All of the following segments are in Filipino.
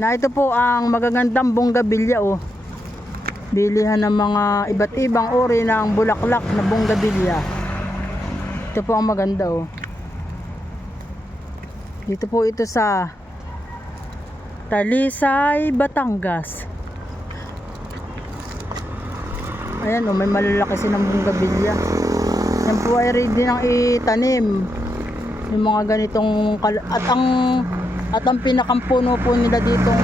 Na ito po ang magagandang bonggabilya oh. Bilihan ng mga iba't ibang uri ng bulaklak na bonggabilya. Ito po ang maganda oh. Dito po ito sa Talisay, Batangas. Ayan oh, may malalaki silang bonggabilya. Yan po ay ready nang itanim. Yung mga ganitong at ang pinakampuno po nila ditong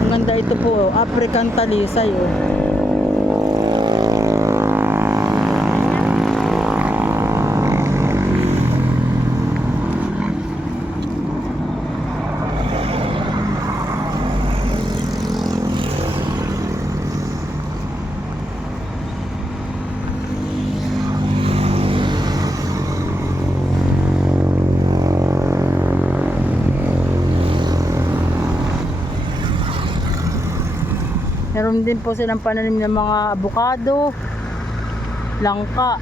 ang ganda ito po, African Talisay oh. Meron din po silang pananim ng mga abukado, langka.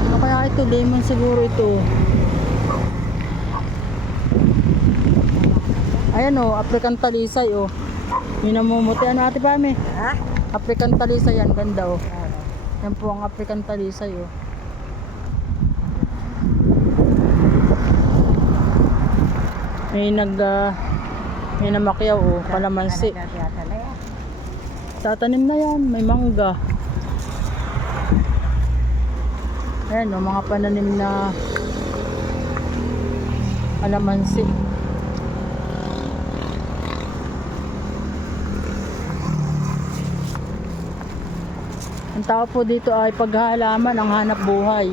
Ano kaya ito? Lemon siguro ito. Ayan o, African Talisay o. Yung namumuti. Ano ate Pame? Ha? African Talisay yan. Ganda o. Yan po ang African Talisay o. May namakyaw o. Kalamansi. Tatanim na yan, may mangga. Ayan o, mga pananim na kalamansi. Ang tao po dito ay paghahalaman ang hanap buhay.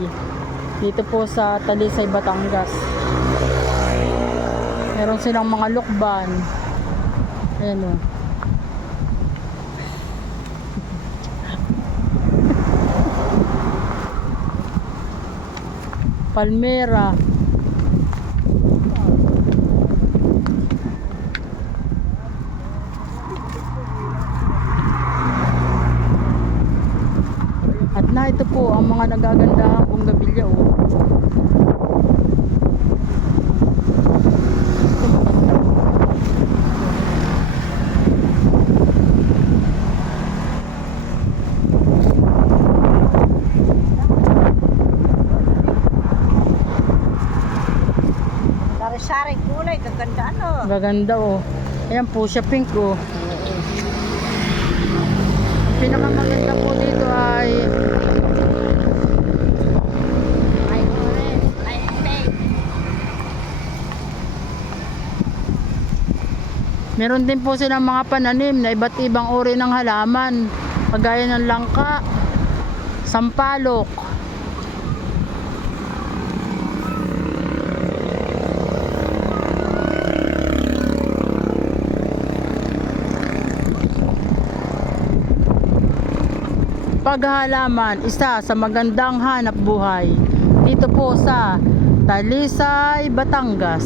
Dito po sa Talisay, Batangas. Meron silang mga lukban. Ayan o. Palmera. At na ito po ang mga nagagandahang bonggabilya oh. Sari kulay, gaganda ano. Gaganda oh. Ayan po siya, pink oh. Ang pinakamaganda po dito ay meron din po silang mga pananim na iba't ibang uri ng halaman, kagaya ng langka, sampalok. Paghahalaman, isa sa magandang hanap buhay dito po sa Talisay, Batangas.